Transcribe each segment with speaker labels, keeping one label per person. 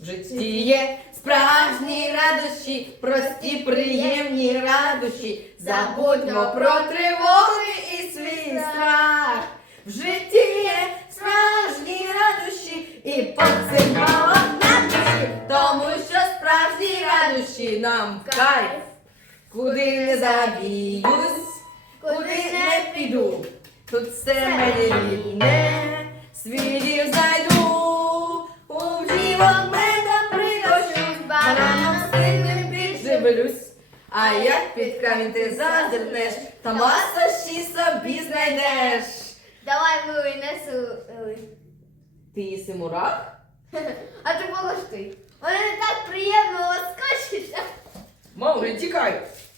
Speaker 1: В житті є справжні радощі, прості, приємні радощі. Забудьмо про тривоги і свій страх. В житті є справжні радощі і поцимало на душі, тому що справжні радощі нам в кайф. Куди не завіюсь, куди не піду, тут все мені рідне, світів знайду. У вживок меда пригощусь, бананом сильним підживлюсь. А як під камінь ти зазирнеш, то ласощі собі знайдеш.
Speaker 2: Давай винесу.
Speaker 1: Ти їси мурах?
Speaker 2: А ти полошти. Вони не так приємно лоскочуться.
Speaker 1: Маури, тікай!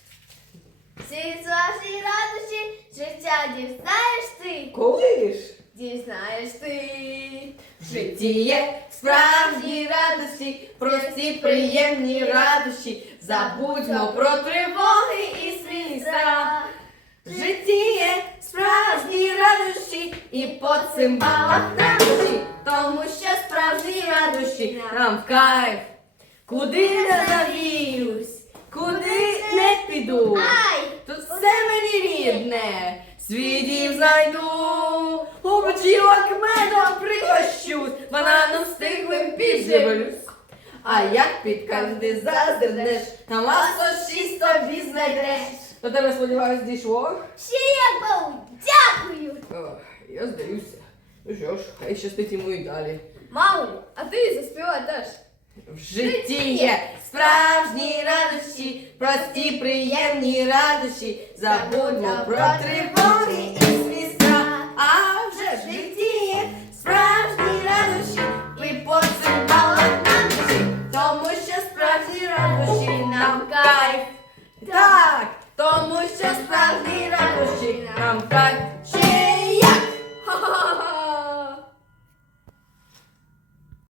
Speaker 2: Всі справжні радощі життя дізнаєш ти.
Speaker 1: Коли ж?
Speaker 2: Дізнаєш ти.
Speaker 1: В житті є справжні радості, прості, приємні радощі. Забудьмо про тривоги і свій страх. В житті є справжні радощі і по цимбалах на душі, тому що справжні радощі нам в кайф. Куди не завіюсь, куди не піду,
Speaker 2: Ай!
Speaker 1: тут все мені рідне, свій знайду. У бочілок медом пригощусь, бананом стиглим підживлюсь. А як під канди зазирнеш, там ласощі собі знайдеш. До тебе, сподіваюсь, дійшло?
Speaker 2: Ще як бау! Дякую!
Speaker 1: Ох, я здаюся. Ну що ж, хай щастить йому і далі.
Speaker 2: Маулі, а ти заспівай теж.
Speaker 1: В житті є справжні радощі, прості, приємні радощі. Забудьмо про тривоги і свій страх. А вже ж в житті є справжні радощі, ви поцимбали нам душі, тому що справжні радощі нам в кайф. Так, тому що справжні радощі нам в кайф.